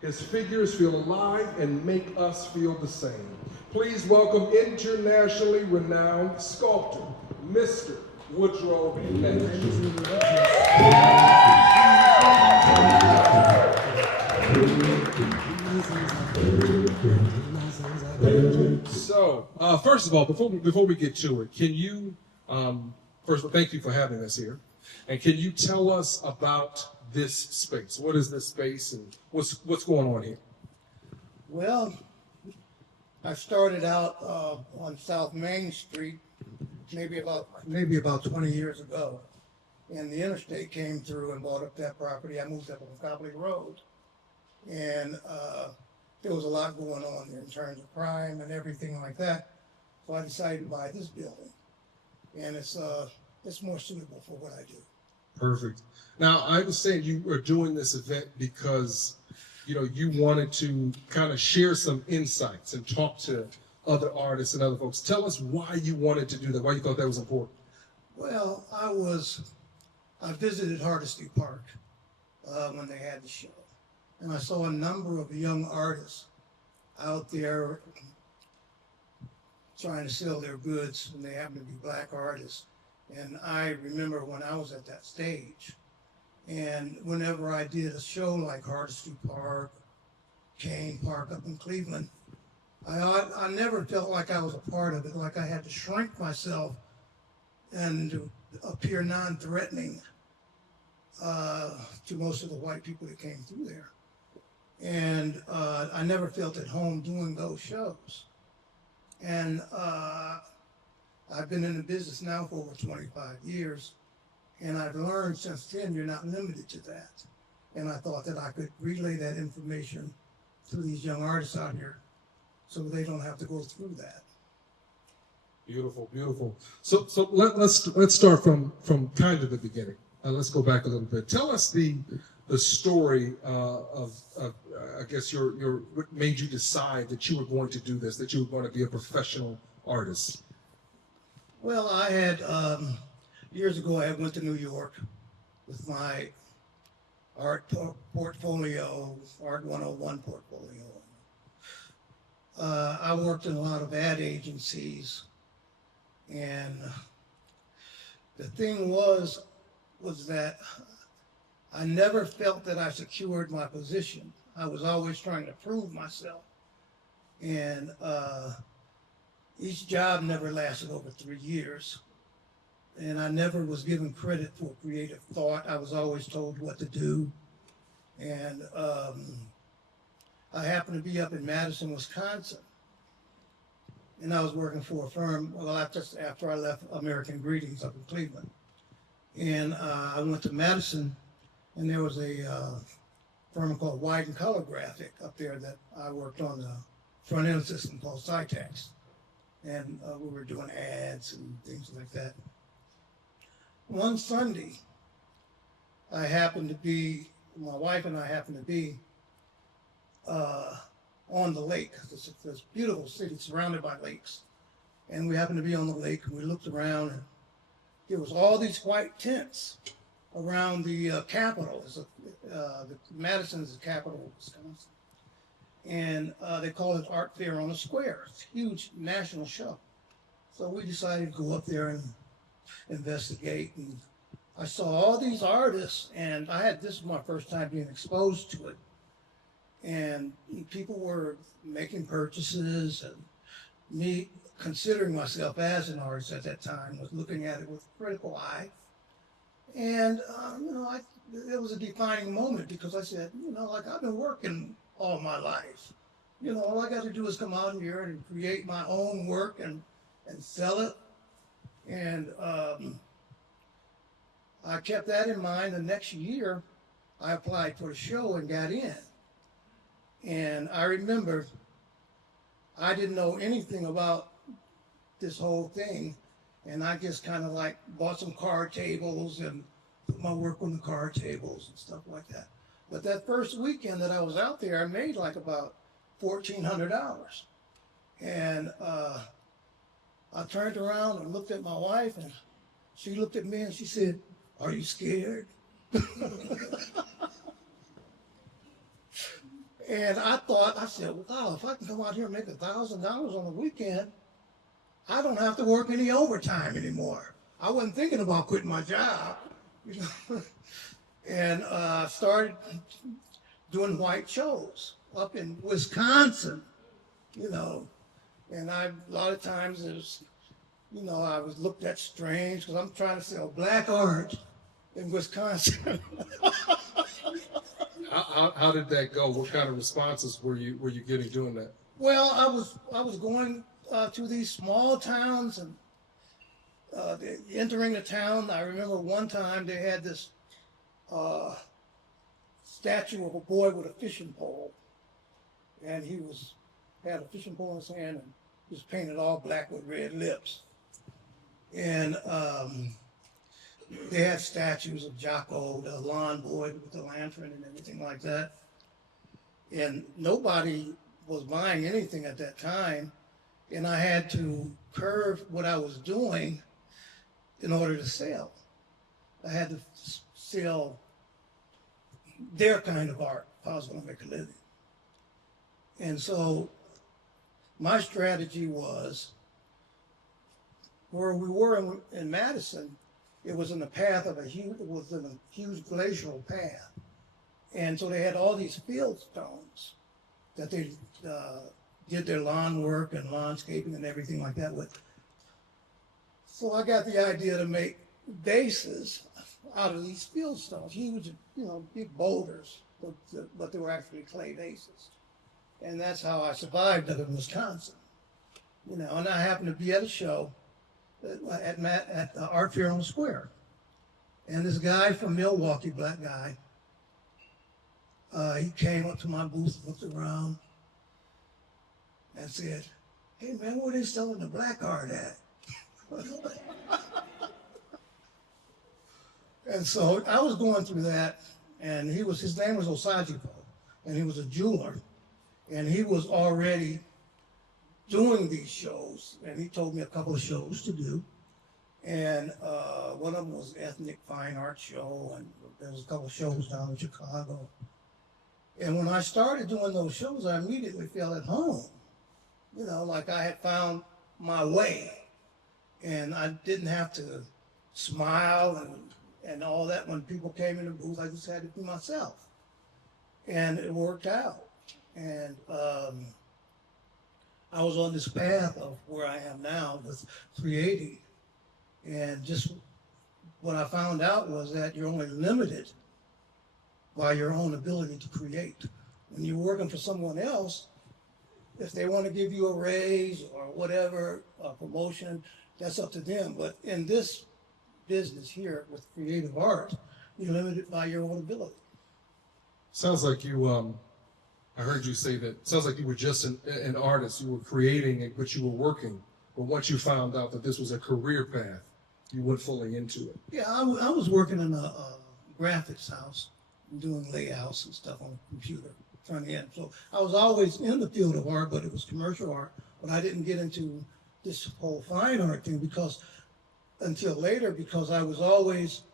His figures feel alive and make us feel the same. Please welcome internationally renowned sculptor, Mr. Woodrow Nash. So, first of all, before we get to it, can you, first of all, thank you for having us here. And can you tell us about this space? What is this space and what's going on here? Well, I started out on South Main Street maybe about 20 years ago, and the interstate came through and bought up that property. I moved up on Copley Road, and there was a lot going on there in terms of crime and everything like that. So I decided to buy this building, and it's more suitable for what I do. Perfect. Now, I was saying you were doing this event because, you wanted to kind of share some insights and talk to other artists and other folks. Tell us why you wanted to do that, why you thought that was important. Well, I visited Hardesty Park when they had the show, and I saw a number of young artists out there trying to sell their goods, and they happened to be black artists. And I remember when I was at that stage, and whenever I did a show like Hardesty Park, Kane Park up in Cleveland, I never felt like I was a part of it, like I had to shrink myself and to appear non-threatening to most of the white people that came through there. And I never felt at home doing those shows. And I've been in the business now for over 25 years, and I've learned since then you're not limited to that. And I thought that I could relay that information to these young artists out here so they don't have to go through that. Beautiful, beautiful. So let's start from kind of the beginning. Let's go back a little bit. Tell us the story of I guess what made you decide that you were going to do this, that you were going to be a professional artist. Well, I had, years ago, I went to New York with my art portfolio, Art 101 portfolio. I worked in a lot of ad agencies, and the thing was that I never felt that I secured my position. I was always trying to prove myself, and each job never lasted over 3 years, and I never was given credit for creative thought. I was always told what to do, and I happened to be up in Madison, Wisconsin, and I was working for a firm, after I left American Greetings up in Cleveland. And I went to Madison, and there was a firm called Wide and Color Graphic up there that I worked on the front end system called Cytex. And we were doing ads and things like that. One Sunday, my wife and I happened to be on the lake. It's this beautiful city surrounded by lakes. And we happened to be on the lake, and we looked around, and there was all these white tents around the Capitol. Madison is the capital of Wisconsin. And they call it Art Fair on the Square. It's a huge national show. So we decided to go up there and investigate. And I saw all these artists, and this was my first time being exposed to it. And people were making purchases, and me considering myself as an artist at that time was looking at it with a critical eye. And, it was a defining moment because I said, I've been working all my life. All I got to do is come out here and create my own work and sell it. And I kept that in mind. The next year, I applied for the show and got in. And I remember I didn't know anything about this whole thing. And I just kind of bought some card tables and put my work on the card tables and stuff like that. But that first weekend that I was out there, I made about $1,400. And I turned around and looked at my wife, and she looked at me and she said, "Are you scared?" And I said, wow, if I can come out here and make $1,000 on the weekend, I don't have to work any overtime anymore. I wasn't thinking about quitting my job, you know. And started doing white shows up in Wisconsin, you know. And a lot of times it was, you know, I was looked at strange because I'm trying to sell black art in Wisconsin. How did that go? What kind of responses were you getting doing that? Well, I was going to these small towns and entering the town. I remember one time they had this statue of a boy with a fishing pole, and he had a fishing pole in his hand and he was painted all black with red lips. And they had statues of Jocko, the lawn boy with the lantern and everything like that. And nobody was buying anything at that time. And I had to curve what I was doing in order to sell. I had to sell their kind of art if I was going to make a living. And so my strategy was, where we were in Madison, it was in the path of a huge glacial path. And so they had all these field stones that they did their lawn work and landscaping and everything like that with. So I got the idea to make bases out of these field stones, huge, you know, big boulders, but they were actually clay bases. And that's how I survived up in Wisconsin. You know, and I happened to be at a show at the Art Fair on the Square. And this guy from Milwaukee, black guy, he came up to my booth, looked around, and said, "Hey man, where they selling the black art at?" And so I was going through that, and his name was Osajiko, and he was a jeweler, and he was already doing these shows, and he told me a couple of shows to do. And one of them was Ethnic Fine Art Show, and there was a couple of shows down in Chicago. And when I started doing those shows, I immediately felt at home. You know, like I had found my way, and I didn't have to smile and all that when people came in the booth. I just had to be myself, and it worked out. And I was on this path of where I am now with creating. And just what I found out was that you're only limited by your own ability to create. When you're working for someone else, if they want to give you a raise or whatever, a promotion, that's up to them. But in this business here with creative art, you're limited by your own ability. Sounds like you, I heard you say that, sounds like you were just an artist. You were creating, but you were working. But once you found out that this was a career path, you went fully into it. Yeah, I was working in a graphics house, doing layouts and stuff on the computer, front end. So I was always in the field of art, but it was commercial art. But I didn't get into this whole fine art thing until later, because I was always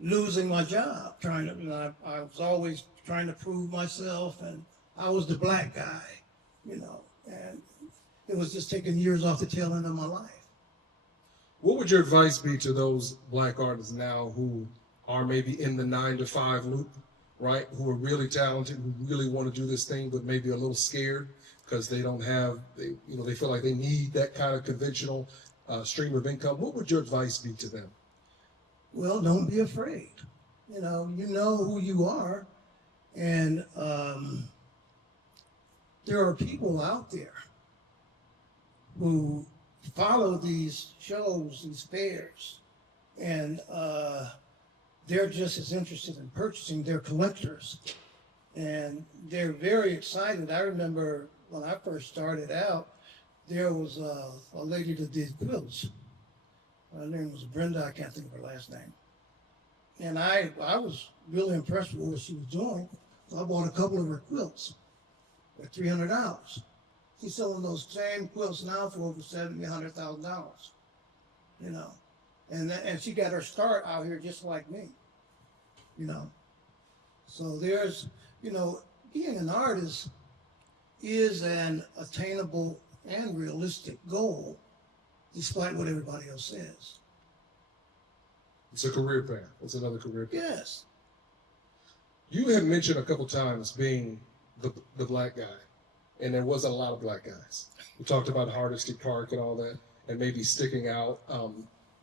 losing my job, I was always trying to prove myself, and I was the black guy, you know, and it was just taking years off the tail end of my life. What would your advice be to those black artists now who are maybe in the 9-to-5 loop, right? Who are really talented, who really want to do this thing, but maybe a little scared because they don't have, they feel like they need that kind of conventional stream of income. What would your advice be to them? Well, don't be afraid. You know who you are, and there are people out there who follow these shows, these fairs, and they're just as interested in purchasing. They're collectors, and they're very excited. I remember when I first started out, there was a lady that did quilts. Her name was Brenda. I can't think of her last name. And I was really impressed with what she was doing. So I bought a couple of her quilts for $300. She's selling those same quilts now for over $70,000, $100,000. You know, and she got her start out here just like me. You know, so there's, being an artist is an attainable and realistic goal, despite what everybody else says. It's a career path. It's another career path. Yes. You had mentioned a couple times being the black guy, and there wasn't a lot of black guys. We talked about Hardesty Park and all that, and maybe sticking out,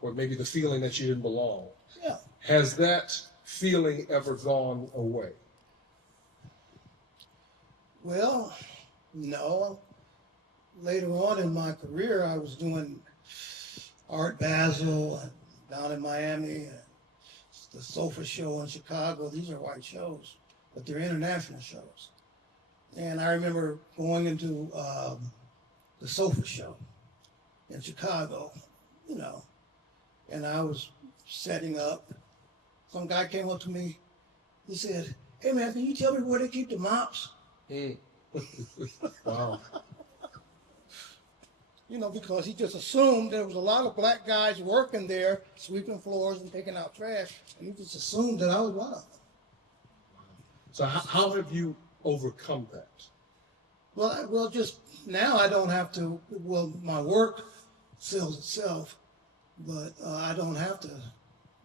or maybe the feeling that you didn't belong. Yeah. Has that feeling ever gone away? Well, no. Later on in my career, I was doing Art Basel and down in Miami, and the Sofa Show in Chicago. These are white shows, but they're international shows. And I remember going into the Sofa Show in Chicago, you know, and I was setting up. Some guy came up to me. He said, "Hey man, can you tell me where they keep the mops?" Wow. You know, because he just assumed there was a lot of black guys working there, sweeping floors and taking out trash, and he just assumed that I was one of them. So how have you overcome that? Well, just now I don't have to. Well, my work sells itself, but I don't have to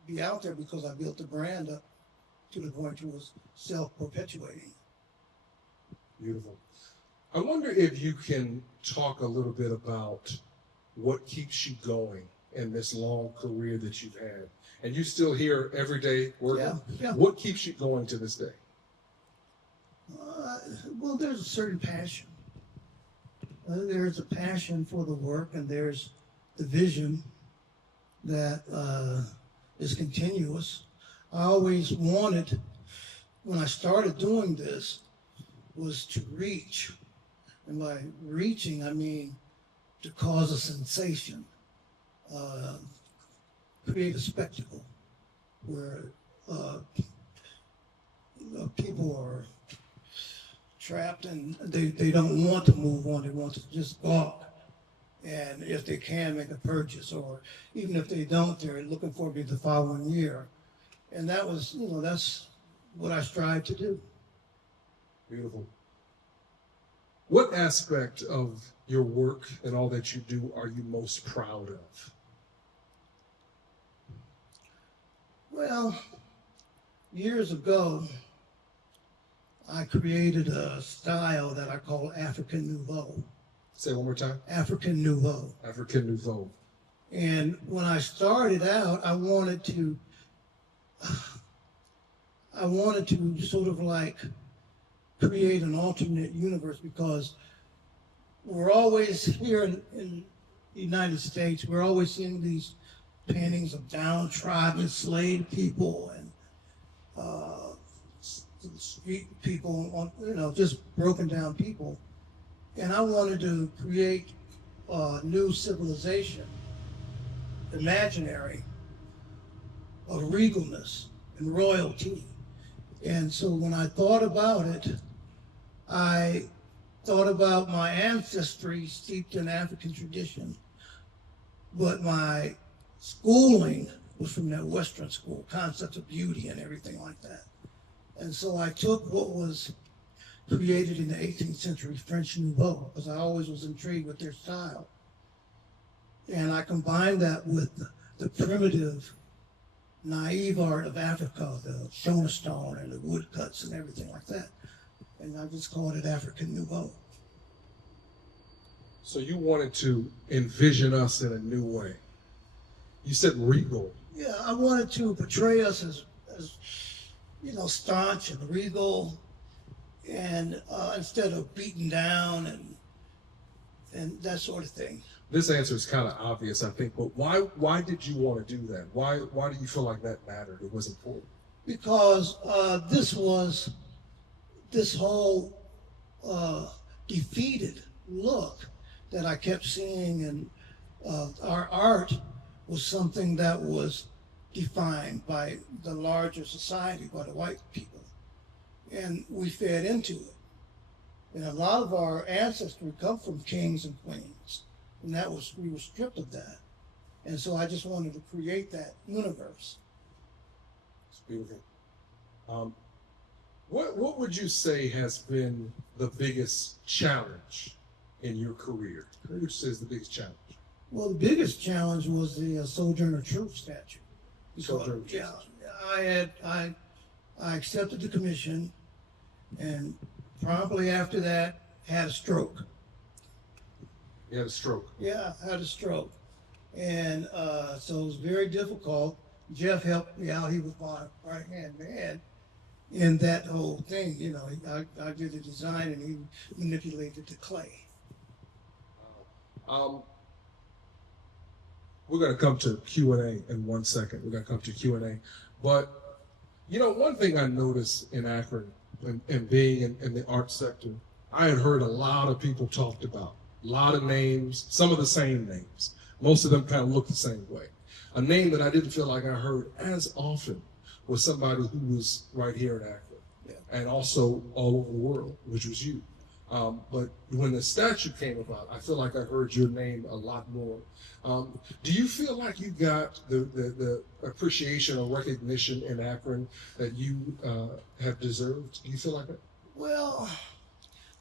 be out there because I built the brand up to the point it was self-perpetuating. Beautiful. I wonder if you can talk a little bit about what keeps you going in this long career that you've had. And you're still here every day working. Yeah. What keeps you going to this day? Well, there's a certain passion. There's a passion for the work, and there's the vision that is continuous. I always wanted, when I started doing this, was to reach. And by reaching, I mean to cause a sensation, create a spectacle where people are trapped and they don't want to move on, they want to just walk. And if they can, make a purchase, or even if they don't, they're looking for me the following year. And that was, that's what I strive to do. Beautiful. What aspect of your work and all that you do are you most proud of? Well, years ago, I created a style that I call African Nouveau. Say it one more time. African Nouveau. African Nouveau. And when I started out, I wanted to sort of like create an alternate universe, because we're always here in the United States, we're always seeing these paintings of downtrodden, enslaved people and street people, just broken down people. And I wanted to create a new civilization, imaginary, of regalness and royalty. And so when I thought about it, I thought about my ancestry steeped in African tradition, but my schooling was from that Western school, concepts of beauty and everything like that. And so I took what was created in the 18th century French Nouveau, because I always was intrigued with their style. And I combined that with the primitive, naive art of Africa, the Shona stone and the woodcuts and everything like that. And I just called it African Nouveau. So you wanted to envision us in a new way. You said regal. Yeah, I wanted to portray us as staunch and regal, and instead of beaten down and that sort of thing. This answer is kind of obvious, I think, but why did you want to do that? Why do you feel like that mattered? It was important. Because this whole defeated look that I kept seeing, and our art was something that was defined by the larger society, by the white people, and we fed into it. And a lot of our ancestry come from kings and queens, and we were stripped of that. And so I just wanted to create that universe. It's beautiful. What would you say has been the biggest challenge in your career? What would you say is the biggest challenge? Well, the biggest challenge was the Sojourner Truth statute. Sojourner Truth Yeah, statute. I accepted the commission, and promptly after that had a stroke. You had a stroke. Yeah, I had a stroke, and so it was very difficult. Jeff helped me out. He was my right hand man in that whole thing. You know, I did the design, and he manipulated the clay. We're going to come to Q&A in 1 second. We're going to come to Q&A. But, you know, one thing I noticed in Akron and being in the art sector, I had heard a lot of people talked about, a lot of names, some of the same names. Most of them kind of look the same way. A name that I didn't feel like I heard as often was somebody who was right here in Akron, and also all over the world, which was you. But when the statue came about, I feel like I heard your name a lot more. Do you feel like you got the appreciation or recognition in Akron that you have deserved? Do you feel like that? Well,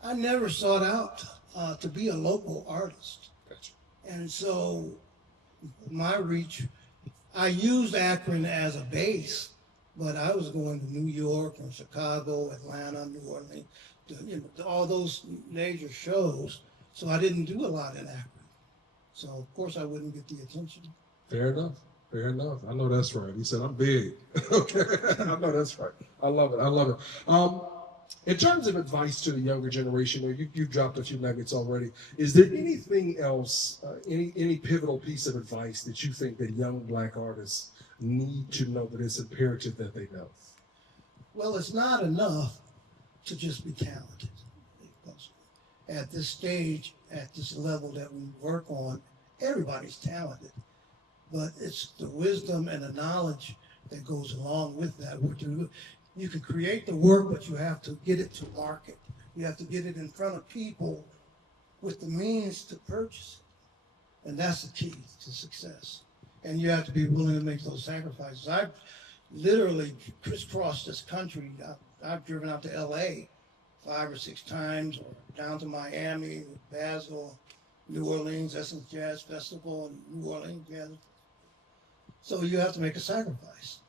I never sought out to be a local artist. Gotcha. And so my reach, I used Akron as a base, but I was going to New York and Chicago, Atlanta, New Orleans, all those major shows. So I didn't do a lot in Akron. So of course I wouldn't get the attention. Fair enough. Fair enough. I know that's right. He said, I'm big. Okay. I know that's right. I love it. I love it. In terms of advice to the younger generation, you've dropped a few nuggets already. Is there anything else, any pivotal piece of advice that you think that young Black artists need to know, that it's imperative that they know? Well, it's not enough to just be talented. Because at this stage, at this level that we work on, everybody's talented. But it's the wisdom and the knowledge that goes along with that. You can create the work, but you have to get it to market. You have to get it in front of people with the means to purchase it. And that's the key to success. And you have to be willing to make those sacrifices. I've literally crisscrossed this country. I've driven out to LA 5 or 6 times, or down to Miami, Basel, New Orleans, Essence Jazz Festival, and New Orleans Jazz. So you have to make a sacrifice.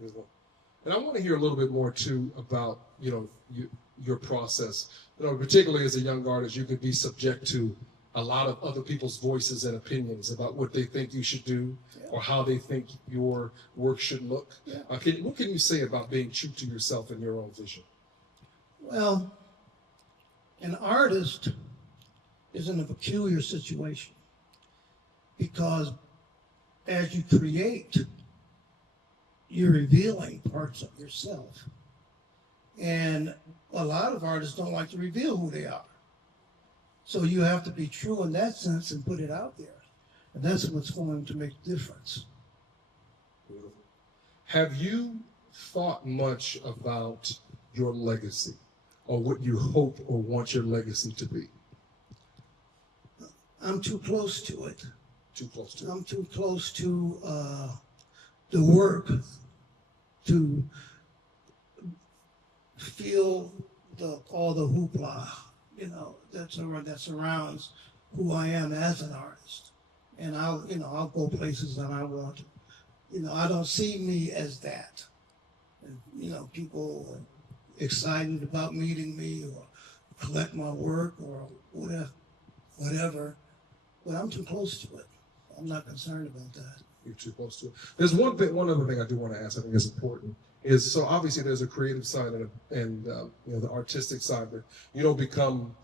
And I want to hear a little bit more too about, your process. Particularly as a young artist, you could be subject to a lot of other people's voices and opinions about what they think you should do, or how they think your work should look. Yeah. What can you say about being true to yourself and your own vision? Well, an artist is in a peculiar situation because as you create, you're revealing parts of yourself. And a lot of artists don't like to reveal who they are. So you have to be true in that sense and put it out there. And that's what's going to make a difference. Have you thought much about your legacy, or what you hope or want your legacy to be? I'm too close to it. Too close to it. I'm too close to the work to feel all the hoopla, that surrounds who I am as an artist. And I'll go places that I want. I don't see me as that. And, people are excited about meeting me or collect my work or whatever. But I'm too close to it. I'm not concerned about that. You're too close to it. There's one other thing I do want to ask. I think is important. Is so obviously there's a creative side and the artistic side, but you don't become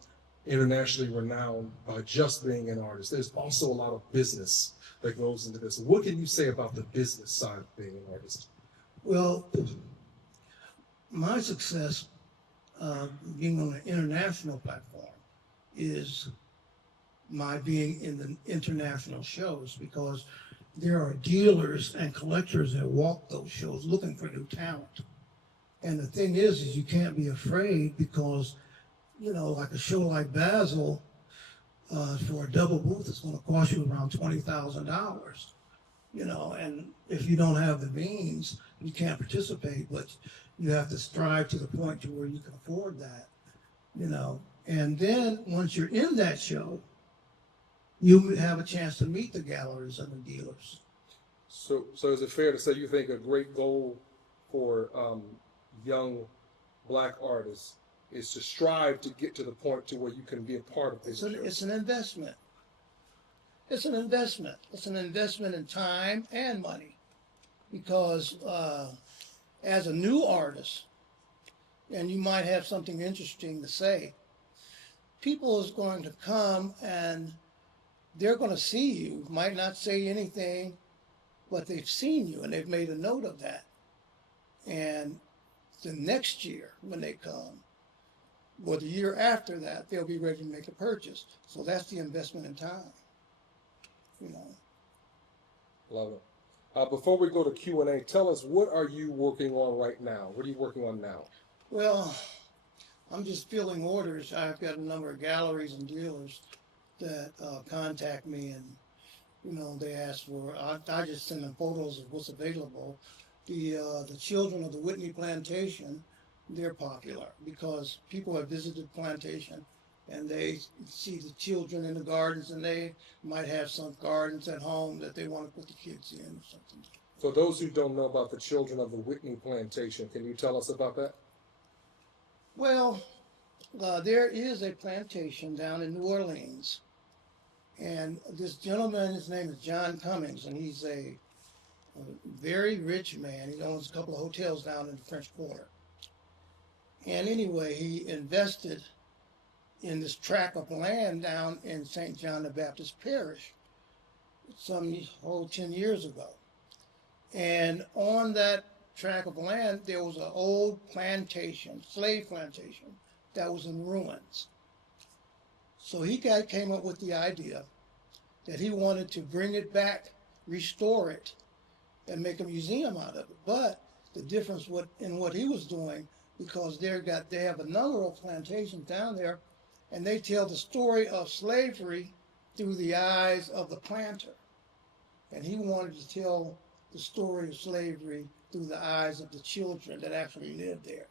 internationally renowned by just being an artist. There's also a lot of business that goes into this. What can you say about the business side of being an artist? Well, my success being on an international platform is my being in the international shows, because there are dealers and collectors that walk those shows looking for new talent. And the thing is you can't be afraid, because, like a show like Basel, for a double booth, it's going to cost you around $20,000. And if you don't have the means, you can't participate. But, You have to strive to the point to where you can afford that, And then once you're in that show, you have a chance to meet the galleries and the dealers. So is it fair to say you think a great goal for young Black artists is to strive to get to the point to where you can be a part of this? It's an investment. It's an investment. It's an investment in time and money, because as a new artist, and you might have something interesting to say, people is going to come and they're going to see you, might not say anything, but they've seen you and they've made a note of that. And the next year when they come, or the year after that, they'll be ready to make a purchase. So that's the investment in time, Love it. Before we go to Q&A, tell us, what are you working on right now? What are you working on now? Well, I'm just filling orders. I've got a number of galleries and dealers that contact me, and they ask for. I just send them photos of what's available. The children of the Whitney Plantation, they're popular because people have visited the plantation and they see the children in the gardens, and they might have some gardens at home that they want to put the kids in or something. For those who don't know about the children of the Whitney Plantation, can you tell us about that? Well, there is a plantation down in New Orleans, and this gentleman, his name is John Cummings, and he's a very rich man. He owns a couple of hotels down in the French Quarter. And anyway, he invested in this tract of land down in St. John the Baptist Parish some 10 years ago. And on that tract of land, there was an old plantation, slave plantation, that was in ruins. So he came up with the idea that he wanted to bring it back, restore it, and make a museum out of it. But the difference in what he was doing, because they have a number of plantations down there, and they tell the story of slavery through the eyes of the planter. And he wanted to tell the story of slavery through the eyes of the children that actually lived there.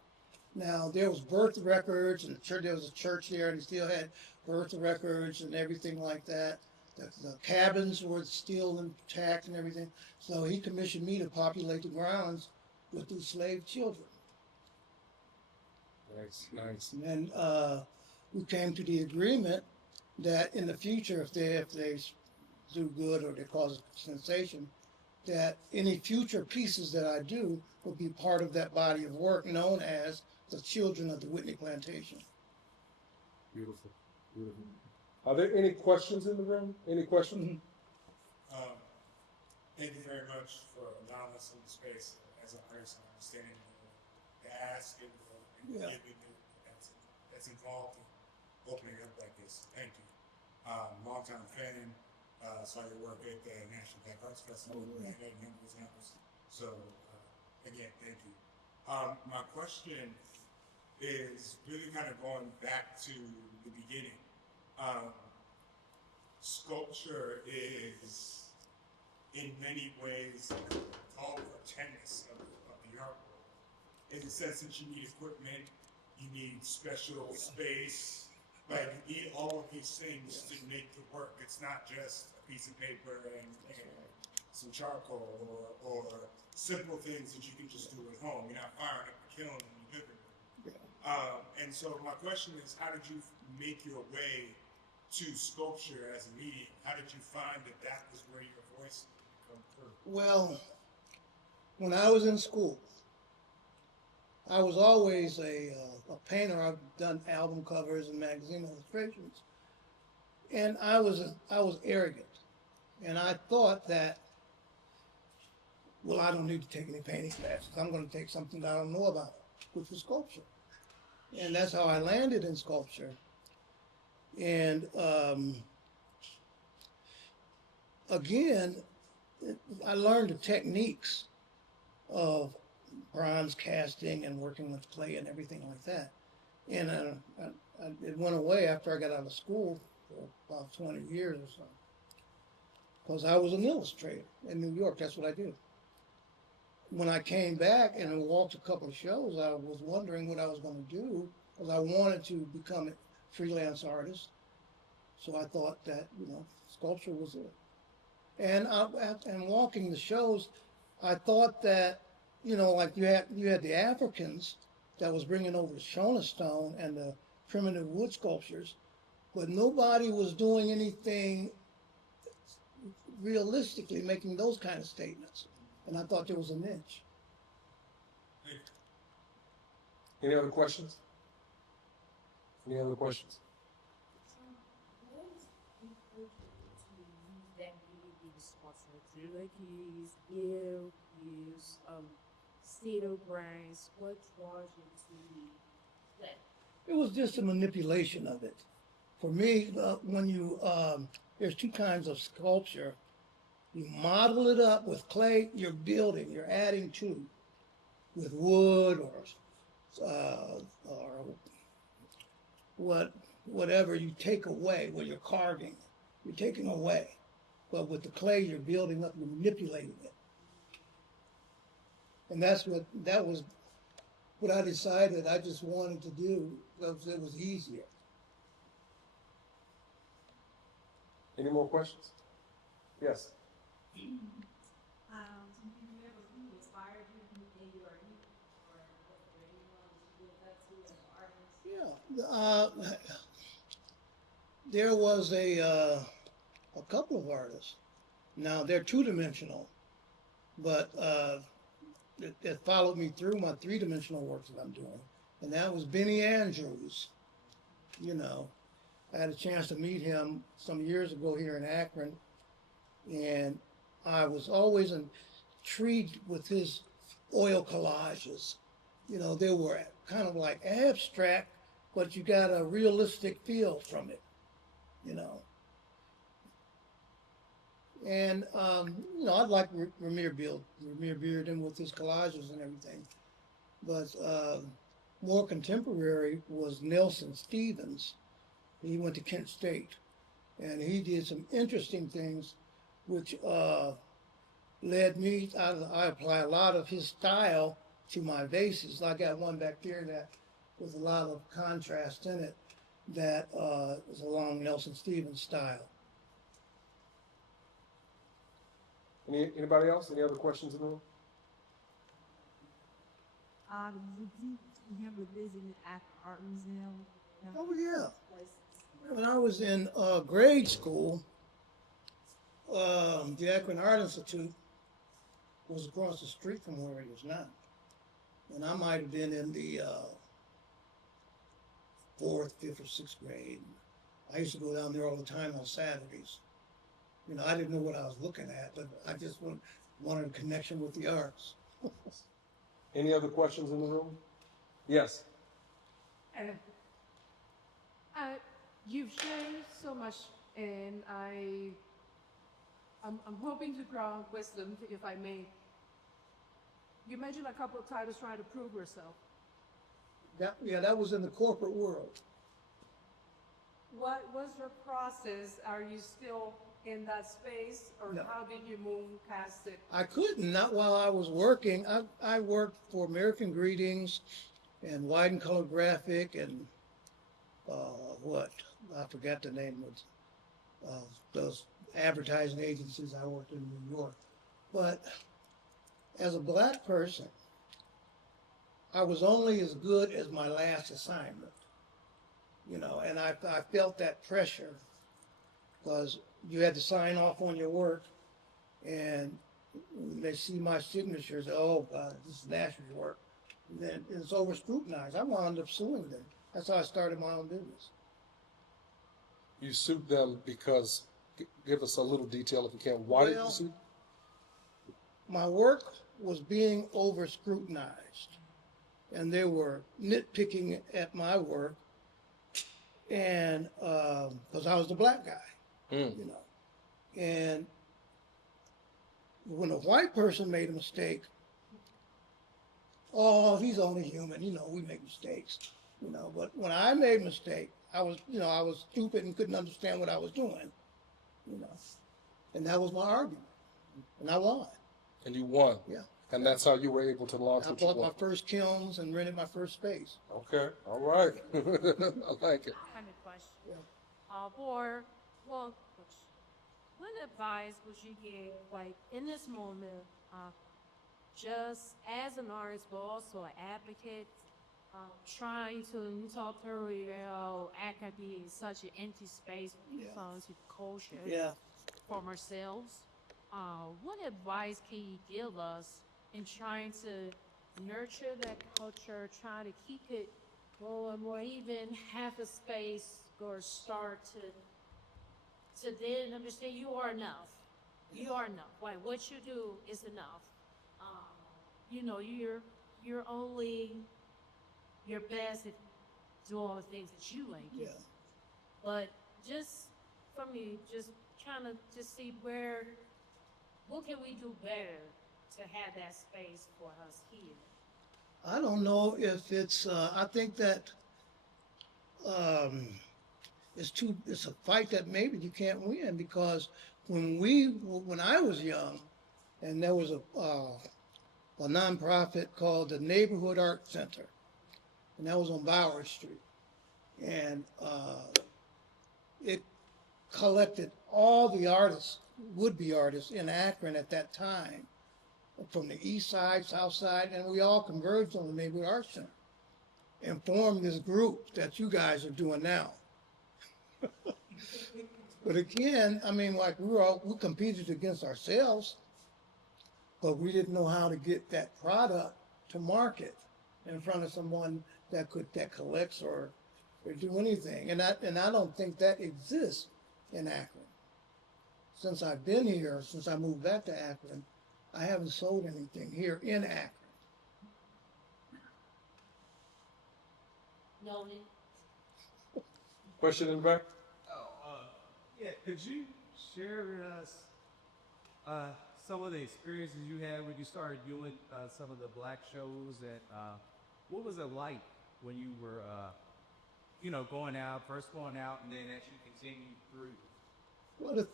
Now, there was birth records, and there was a church there, and he still had birth records and everything like that. The cabins were still intact and everything. So he commissioned me to populate the grounds with these slave children. Nice. And we came to the agreement that in the future, if they do good or they cause a sensation, that any future pieces that I do will be part of that body of work known as the Children of the Whitney Plantation. Beautiful. Are there any questions in the room? Any questions? Thank you very much for allowing us in the space as an artist and understanding the ask and the giving that's involved in opening up like this. Thank you. Long-time fan. Saw your work at the National Black Arts Festival and had a number of examples. So, again, thank you. My question is really kind of going back to the beginning. Sculpture is, in many ways, called for tennis of the art world. In the sense that you need equipment, you need special space, like you need all of these things to make the work. It's not just a piece of paper and some charcoal or simple things that you can just do at home. You're not firing up a kiln in your living room. And so my question is, how did you make your way to sculpture as a medium? How did you find that was where your voice would come through? Well, when I was in school, I was always a painter. I've done album covers and magazine illustrations, and I was arrogant, and I thought that, well, I don't need to take any painting classes. I'm going to take something that I don't know about, which was sculpture, and that's how I landed in sculpture. And again, I learned the techniques of bronze casting and working with clay and everything like that. And it went away after I got out of school for about 20 years or so. Because I was an illustrator in New York. That's what I do. when I came back and walked a couple of shows, I was wondering what I was going to do because I wanted to become a freelance artist. So I thought that, sculpture was it. And and walking the shows, I thought that, like you had the Africans that was bringing over the Shona stone and the primitive wood sculptures, but nobody was doing anything realistically making those kind of statements. And I thought there was a niche. Any other questions? Any other questions? What is encouragement to use that really responsibility? Like you use give, use pseudo brains, what draws you to that? It was just a manipulation of it. For me, when you, there's two kinds of sculpture. You model it up with clay, you're building, you're adding to. With wood or whatever you take away when you're carving, you're taking away. But with the clay, you're building up, you're manipulating it. And that was what I decided I just wanted to do because it was easier. Any more questions? Yes. Do you ever who inspired you in your youth, or was there anyone that you looked up to as an artist? Yeah, there was a couple of artists. Now they're two-dimensional, but it followed me through my three-dimensional works that I'm doing, and that was Benny Andrews. I had a chance to meet him some years ago here in Akron, and I was always intrigued with his oil collages. They were kind of like abstract, but you got a realistic feel from it, And, I'd like Ramir Bearden with his collages and everything. But more contemporary was Nelson Stevens. He went to Kent State, and he did some interesting things, which led me, I apply a lot of his style to my vases. I got one back there that with a lot of contrast in it that is along Nelson Stevens' style. Anybody else? Any other questions in the room? Would you remember visiting the Akron Art Museum? Oh, yeah. When I was in grade school, the Akron Art Institute was across the street from where it is now. And I might have been in the 4th, 5th, or 6th grade. I used to go down there all the time on Saturdays. I didn't know what I was looking at, but I just wanted a connection with the arts. Any other questions in the room? Yes. You've shared so much, and I'm hoping to ground wisdom, if I may. You mentioned a couple of titles trying to prove yourself. That was in the corporate world. What was your process? Are you still in that space, or No. how did you move past it? I couldn't, not while I was working. I worked for American Greetings and Wide and Color Graphic and I forgot the name of those advertising agencies I worked in New York. But as a black person, I was only as good as my last assignment, and I felt that pressure because you had to sign off on your work, and when they see my signature, say, oh, God, this is Nash's work. And then it's over scrutinized. I wound up suing them. That's how I started my own business. You sued them because, give us a little detail if you can. Why did you sue? My work was being over scrutinized, and they were nitpicking at my work, and because I was the black guy, and when a white person made a mistake, oh, he's only human, we make mistakes, but when I made a mistake, I was stupid and couldn't understand what I was doing, and that was my argument, and I won. And you won. Yeah. And that's how you were able to launch I what you bought my want. first kilns and rented my first space. Okay, all right. I like it. Kind of question. Yeah. Well, what advice would you give, like, in this moment, just as an artist, but also an advocate, trying to, you talked earlier, academia is such an empty space when it Yeah. comes to culture Yeah. from ourselves. What advice can you give us in trying to nurture that culture, trying to keep it going, or even have a space or start to then understand you are enough. You are enough. Like what you do is enough. Um, you're only your best at doing the things that you like. Yeah. But just for me, just trying to just see what can we do better to have that space for us here. I don't know if it's, I think that um, it's a fight that maybe you can't win because when I was young, and there was a nonprofit called the Neighborhood Art Center, and that was on Bauer Street, and it collected all the artists, would-be artists in Akron at that time, from the east side, south side, and we all converged on the Neighborhood Art Center and formed this group that you guys are doing now. But again, I mean, like we competed against ourselves, but we didn't know how to get that product to market in front of someone that collects or do anything. And I don't think that exists in Akron. Since I've been here, since I moved back to Akron, I haven't sold anything here in Akron. Noted. Question in the back? Yeah, could you share with us some of the experiences you had when you started doing some of the black shows? And what was it like when you were, first going out, and then as you continued through? Well,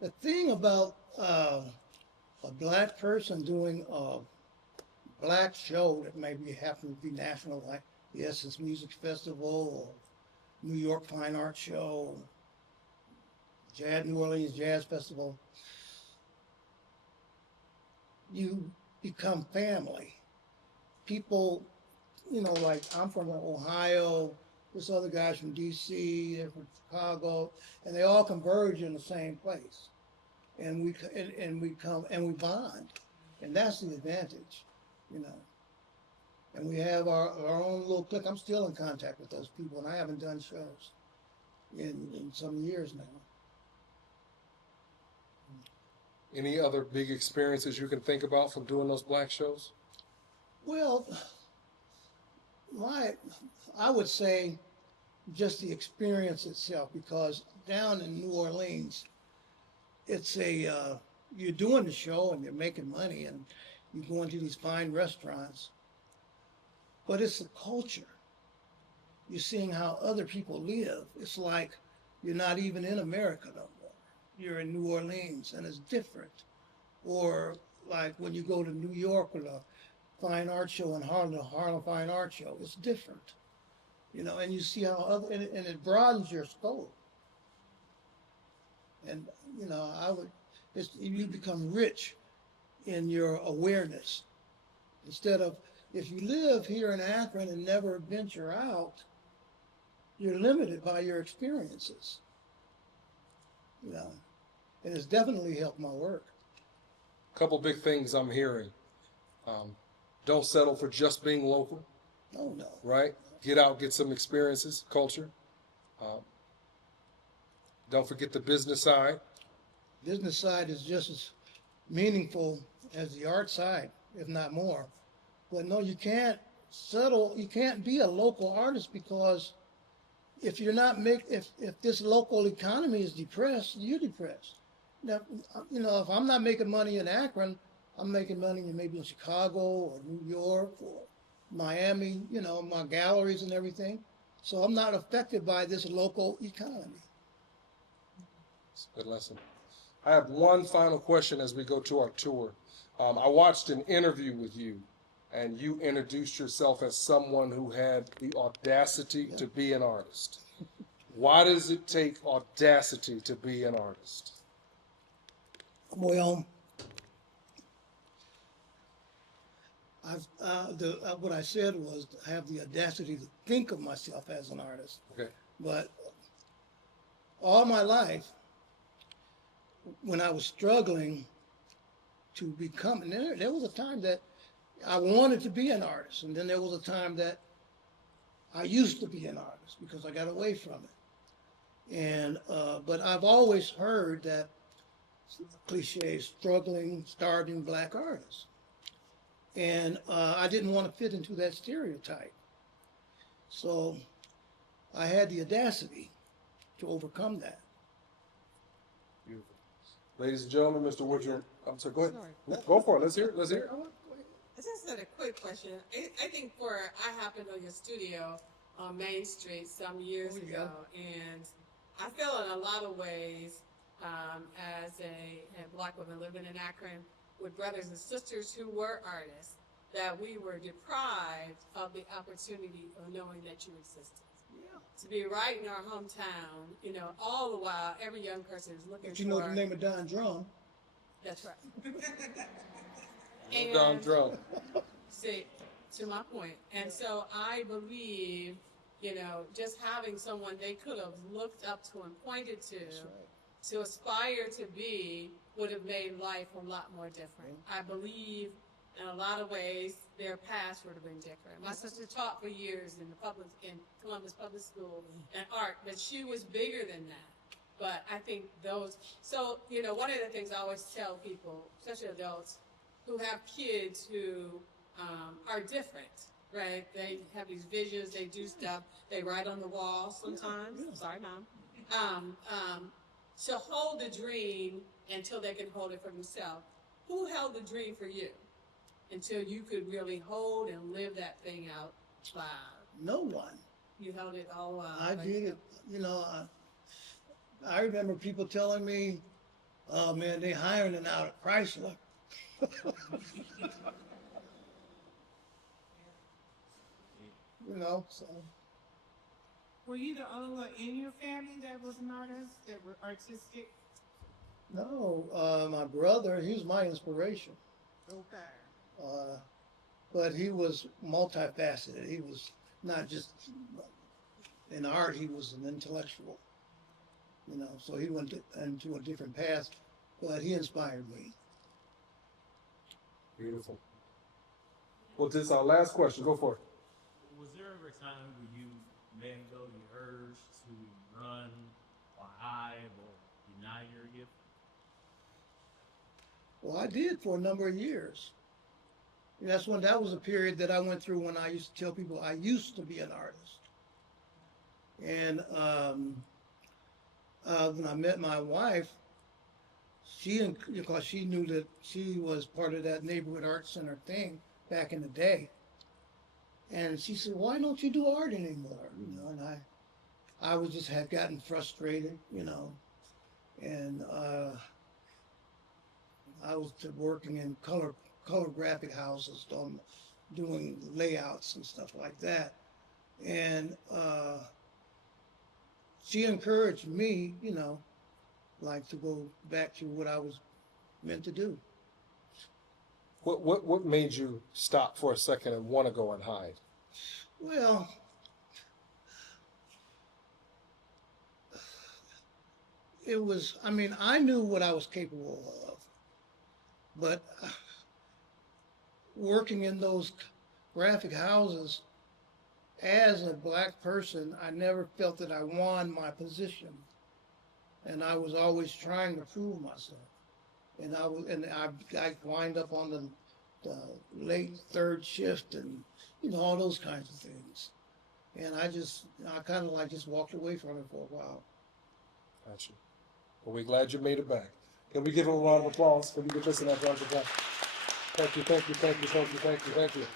the thing about a black person doing a black show that maybe happen to be national, like the Essence Music Festival or New York Fine Art Show, New Orleans Jazz Festival, you become family. People, like I'm from Ohio, this other guy's from DC, they're from Chicago, and they all converge in the same place. And we bond. And that's the advantage, And we have our own little clique. I'm still in contact with those people, and I haven't done shows in some years now. Any other big experiences you can think about from doing those black shows? Well, I would say just the experience itself, because down in New Orleans, it's you're doing the show and you're making money and you're going to these fine restaurants, but it's the culture. You're seeing how other people live. It's like you're not even in America no more. You're in New Orleans and it's different. Or like when you go to New York with a fine art show in Harlem, the Harlem Fine Art Show, it's different. And you see how and it broadens your scope. And you become rich in your awareness. Instead of, if you live here in Akron and never venture out, you're limited by your experiences. And it's definitely helped my work. Couple big things I'm hearing. Don't settle for just being local, Oh, no. right? Get out, get some experiences, culture. Don't forget the business side. Business side is just as meaningful as the art side, if not more. But no, you can't settle, you can't be a local artist, because if you're not if this local economy is depressed, you're depressed. Now, if I'm not making money in Akron, I'm making money maybe in Chicago or New York or Miami, my galleries and everything. So I'm not affected by this local economy. It's a good lesson. I have one final question as we go to our tour. I watched an interview with you, and you introduced yourself as someone who had the audacity to be an artist. Why does it take audacity to be an artist? Well, what I said was I have the audacity to think of myself as an artist. Okay. But all my life, when I was struggling to become, and there was a time that I wanted to be an artist, and then there was a time that I used to be an artist because I got away from it. And but I've always heard that cliche, struggling, starving black artists. And I didn't want to fit into that stereotype. So I had the audacity to overcome that. Beautiful. Ladies and gentlemen, Mr. Woodrow, I'm sorry, go ahead. Go for it. Let's hear it. Let's hear it. I just had a quick question. I think I happened on your studio on Main Street some years ago, and I feel in a lot of ways, as a black woman living in Akron with brothers and sisters who were artists, that we were deprived of the opportunity of knowing that you existed. Yeah. To be right in our hometown, you know, all the while, every young person is looking But you know for. the name of Don Drum. That's right. Don Drum. See, to my point. And so I believe, you know, just having someone they could have looked up to and pointed to aspire to be, would have made life a lot more different. I believe in a lot of ways their past would have been different. My sister taught for years in Columbus Public School in art, but she was bigger than that. But I think so, you know, one of the things I always tell people, especially adults, who have kids who are different, right? They have these visions, they do stuff, they write on the wall sometimes. Sorry, Mom. To hold the dream until they can hold it for themselves. Who held the dream for you until you could really hold and live that thing out? Wow. No one. You held it all out. I did it. You know, I remember people telling me, "Oh man, they hiring it out at Chrysler." You know, so. Were you the only one in your family that was an artist, that were artistic? No, my brother, he was my inspiration. Okay. But he was multifaceted. He was not just in art, he was an intellectual. You know, so he went into a different path, but he inspired me. Beautiful. Well, this is our last question. Go for it. Was there ever a time where you let go the urge to run or hide or deny your gift? Well, I did for a number of years. And that was a period that I went through when I used to tell people I used to be an artist. And when I met my wife, because she knew that she was part of that neighborhood art center thing back in the day. And she said, "Why don't you do art anymore?" You know, and I had gotten frustrated, you know, and I was working in color graphic houses, doing layouts and stuff like that. And she encouraged me, you know, like to go back to what I was meant to do. What made you stop for a second and want to go and hide? Well, it was, I mean, I knew what I was capable of, but working in those graphic houses as a black person, I never felt that I won my position. And I was always trying to prove myself. And I wind up on the late third shift and, you know, all those kinds of things. And I kind of like just walked away from it for a while. Gotcha. Well, we're glad you made it back. Can we give him a round of applause? Can we give this an round of applause? Thank you, thank you, thank you, thank you, thank you, thank you.